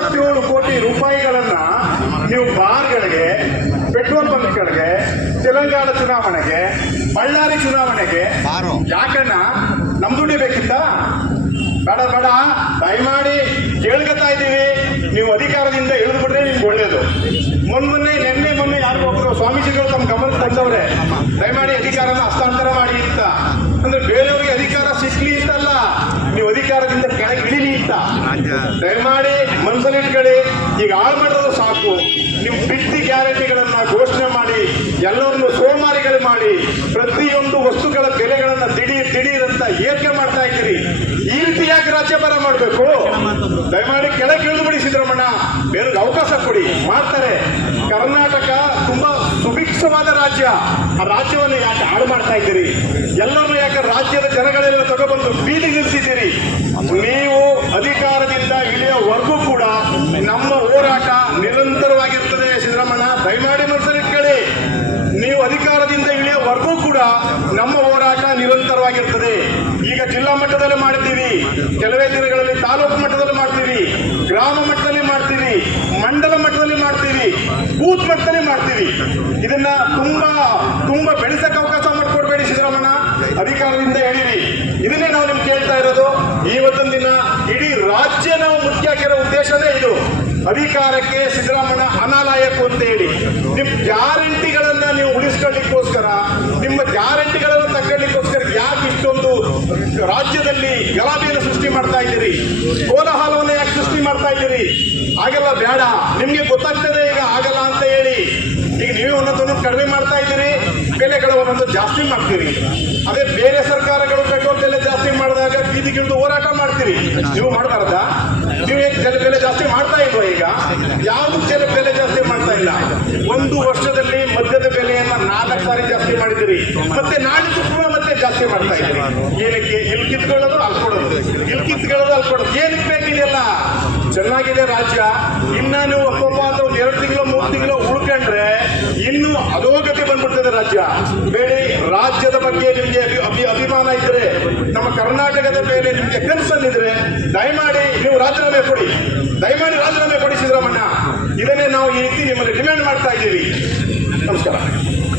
ನಲವತ್ತೇಳು ಕೋಟಿ ರೂಪಾಯಿಗಳನ್ನ ನೀವು ಬಾರ್ಗಳಿಗೆ ಪೆಟ್ರೋಲ್ ಬಂಕ್ಗಳಿಗೆ ತೆಲಂಗಾಣ ಚುನಾವಣೆಗೆ ಬಳ್ಳಾರಿ ಚುನಾವಣೆಗೆ ಬಾರು. ಯಾಕಣ್ಣ? ನಮ್ ದುಡ್ಡು ಬೇಕಿತ್ತ? ಬೇಡ ಬೇಡ. ದಯಮಾಡಿ ಕೇಳ್ಕೊತಾ ಇದ್ದೀವಿ. ನೀವು ಅಧಿಕಾರದಿಂದ ಇಳಿದು ಬಿಟ್ರೆ ನಿಮ್ಗೆ ಒಳ್ಳೇದು. ಮೊನ್ನೆ ನಿನ್ನೆ ಮೊನ್ನೆ ಯಾರು ಒಬ್ರು ಸ್ವಾಮೀಜಿಗಳು ತಮ್ಮ ಗಮನಕ್ಕೆ ತಂದವ್ರೆ. ದಯಮಾಡಿ ಅಧಿಕಾರನ ಹಸ್ತಾಂತರ ಮಾಡಿ ಅಂತ. ಅಂದ್ರೆ ಬೇರೆಯವ್ರಿಗೆ ಅಧಿಕಾರ ಸಿಕ್ಲಿ ಅಂತಲ್ಲ ನೀವು ಅಧಿಕಾರದಿಂದ ಕೆಳಗೆ ಇಳಿಲಿ ಅಂತ ದಯಮಾಡಿ ಮನಸ್ಸಲ್ಲಿ ಇಟ್ಕೊಳ್ಳಿ. ಈಗ ಹಾಳು ಮಾಡೋದು ಸಾಕು. ನಿಮ್ಮ ಬಿಟ್ಟಿ ಗ್ಯಾರಂಟಿಗಳನ್ನ ಘೋಷಣೆ ಮಾಡಿ, ಎಲ್ಲರನ್ನು ಸೋಮಾರಿಗಳು ಮಾಡಿ, ಪ್ರತಿಯೊಂದು ವಸ್ತುಗಳ ಬೆಲೆಗಳನ್ನ ದಿಢೀರ್ ದಿಢೀರ್ ಅಂತ ಏಕೆ ಮಾಡ್ತಾ ಇದ್ದೀರಿ. ಈ ರೀತಿ ಯಾಕೆ ರಾಜ್ಯಭಾರ ಮಾಡಬೇಕು? ದಯಮಾಡಿ ಕೆಳಗೆ ಇಳಿದು ಬಿಡಿ ಸಿದ್ದರಾಮಣ್ಣ. ಬೇರೆ ಅವಕಾಶ ಕೊಡಿ. ಮಾಡ್ತಾರೆ. ಕರ್ನಾಟಕ ತುಂಬಾ ಸುಭಿಕ್ಷವಾದ ರಾಜ್ಯ. ಆ ರಾಜ್ಯವನ್ನು ಯಾಕೆ ಹಾಳು ಮಾಡ್ತಾ ಇದ್ದೀರಿ? ಎಲ್ಲರೂ ಯಾಕೆ ರಾಜ್ಯದ ಜನಗಳೆಲ್ಲ ತಗೊಬಂದು ಬೀದಿ ನಿಲ್ಲಿಸಿದ್ದೀರಿ ನೀವು ಅಧಿಕಾರದಿಂದ ಇಳಿಯೋವರೆಗೂ ಕೂಡ ನಮ್ಮ ಹೋರಾಟ ಸಿದ್ದರಾಮಣ್ಣ ದಯಮಾಡಿ ಮನಸ್ಸಲ್ಲಿಟ್ಕೊಳ್ಳಿ ನೀವು ಅಧಿಕಾರದಿಂದ ಇಳಿಯೋವರೆಗೂ ಕೂಡ ನಮ್ಮ ಹೋರಾಟ ನಿರಂತರವಾಗಿರ್ತದೆ. ಈಗ ಜಿಲ್ಲಾ ಮಟ್ಟದಲ್ಲಿ ಮಾಡ್ತೀವಿ, ಕೆಲವೇ ದಿನಗಳಲ್ಲಿ ತಾಲೂಕು ಮಟ್ಟದಲ್ಲಿ ಮಾಡ್ತೀವಿ, ಗ್ರಾಮ ಮಟ್ಟದಲ್ಲಿ ಮಾಡ್ತೀವಿ, ಮಂಡಲ ಮಟ್ಟದಲ್ಲಿ ಮಾಡ್ತೀವಿ, ಬೂತ್ ಮಟ್ಟದಲ್ಲಿ ಮಾಡ್ತೀವಿ. ಇದನ್ನ ತುಂಬಾ ತುಂಬಾ ಬೆಳೆಸಕ್ಕೆ ಅವಕಾಶ ಮಾಡಿಕೊಡ್ಬೇಡಿ ಸಿದ್ದರಾಮಣ್ಣ. ಅಧಿಕಾರದಿಂದ ಹೇಳಿರಿ ಇದನ್ನೇ ನಾವು ನಿಮ್ಗೆ ಕೇಳ್ತಾ ಇರೋದು. ಇವತ್ತಿನ ದಿನ ಇಡೀ ರಾಜ್ಯ ನಾವು ಮುಖ್ಯ ಹಾಕಿರೋ ಉದ್ದೇಶನೇ ಇದು. ಅಧಿಕಾರಕ್ಕೆ ಸಿದ್ದರಾಮಣ್ಣ ಅನಾಲಾಯಕು ಅಂತ ಹೇಳಿ ನಿಮ್ ಗ್ಯಾರಂಟಿಗಳನ್ನ ನೀವು ಉಳಿಸ್ಕೊಳ್ಳಿಕ್ಕೋಸ್ಕರ, ನಿಮ್ಮ ಗ್ಯಾರಂಟಿಗಳನ್ನು ತಗೊಳ್ಳಿಕ್ಕೋಸ್ಕರ ಯಾಕೆ ಇಷ್ಟೊಂದು ರಾಜ್ಯದಲ್ಲಿ ಗಲಾಟೆಯನ್ನು ಸೃಷ್ಟಿ ಮಾಡ್ತಾ ಇದ್ದೀರಿ? ಕೋಲಾಹಲವನ್ನು ಯಾಕೆ ಸೃಷ್ಟಿ ಮಾಡ್ತಾ ಇದ್ದೀರಿ? ಆಗಲ್ಲ ಬೇಡ. ನಿಮ್ಗೆ ಗೊತ್ತಾಗ್ತದೆ ಈಗ ಆಗಲ್ಲ ಅಂತ ಹೇಳಿ. ಈಗ ನೀವೇ ಒಂದೊಂದು ಕಡಿಮೆ ಮಾಡ್ತಾ ಇದ್ದೀರಿ, ಬೆಲೆಗಳು ಒಂದೊಂದು ಜಾಸ್ತಿ ಮಾಡ್ತೀರಿ. ಅದೇ ಬೇರೆ ಸರ್ಕಾರಗಳು ಪೆಟ್ರೋಲ್ ಬೆಲೆ ಜಾಸ್ತಿ ಮಾಡಿದಾಗ ಬೀದಿಗಿಳಿದು ಹೋರಾಟ ಮಾಡ್ತೀರಿ? ನೀವು ಮಾಡಬಾರ್ದ? ನೀವು ಜಲ ಬೆಲೆ ಜಾಸ್ತಿ ಮಾಡ್ತಾ ಇಲ್ವಾ ಈಗ? ಯಾವ್ದು ಜಲ ಬೆಲೆ ಜಾಸ್ತಿ ಮಾಡ್ತಾ ಇಲ್ಲ? ಒಂದು ವರ್ಷದಲ್ಲಿ ಮದ್ಯದ ಬೆಲೆಯನ್ನ ನಾಲ್ಕು ಸಾರಿ ಜಾಸ್ತಿ ಮಾಡಿದಿರಿ ಮತ್ತೆ ನಾಡಿದ್ದು ಕೂಡ ಮತ್ತೆ ಜಾಸ್ತಿ ಮಾಡ್ತಾ ಇದ್ದೀರಿ. ಏನಕ್ಕೆ? ಇಲ್ಲಿ ಕಿತ್ಕೊಳ್ಳೋದು, ಅಲ್ಲಿ ಕೊಡೋದು. ಇಲ್ಲಿ ಕಿತ್ಕೊಳ್ಳೋದು, ಅಲ್ಲಿ ಕೊಡೋದು. ಏನಕ್ಕೆ ಬೇಕಿದೆಯಲ್ಲ? ಚೆನ್ನಾಗಿದೆ ರಾಜ್ಯ. ಇನ್ನ ನೀವು ಒಬ್ಬೊಬ್ಬ ಅಥವಾ ಒಂದು ಎರಡು ತಿಂಗಳು, ಮೂರು ತಿಂಗಳು ಉಳ್ಕೊಂಡ್ರೆ ಇನ್ನು ಅಧೋಗತಿ ಬಂದ್ಬಿಡ್ತದೆ ರಾಜ್ಯ. ಬೇಡಿ, ರಾಜ್ಯದ ಬಗ್ಗೆ ನಮ್ಮ ಕರ್ನಾಟಕದ ಮೇಲೆ ನಿಮಗೆ ಕನ್ಸನ್ ಇದ್ರೆ ದಯಮಾಡಿ ನೀವು ರಾಜೀನಾಮೆ ಕೊಡಿ. ದಯಮಾಡಿ ರಾಜೀನಾಮೆ ಕೊಡಿ ಸಿದ್ದರಾಮಣ್ಣ ಇದನ್ನೇ ನಾವು ಈ ರೀತಿ ನಿಮ್ಮಲ್ಲಿ ಡಿಮ್ಯಾಂಡ್ ಮಾಡ್ತಾ ಇದ್ದೀವಿ. ನಮಸ್ಕಾರ.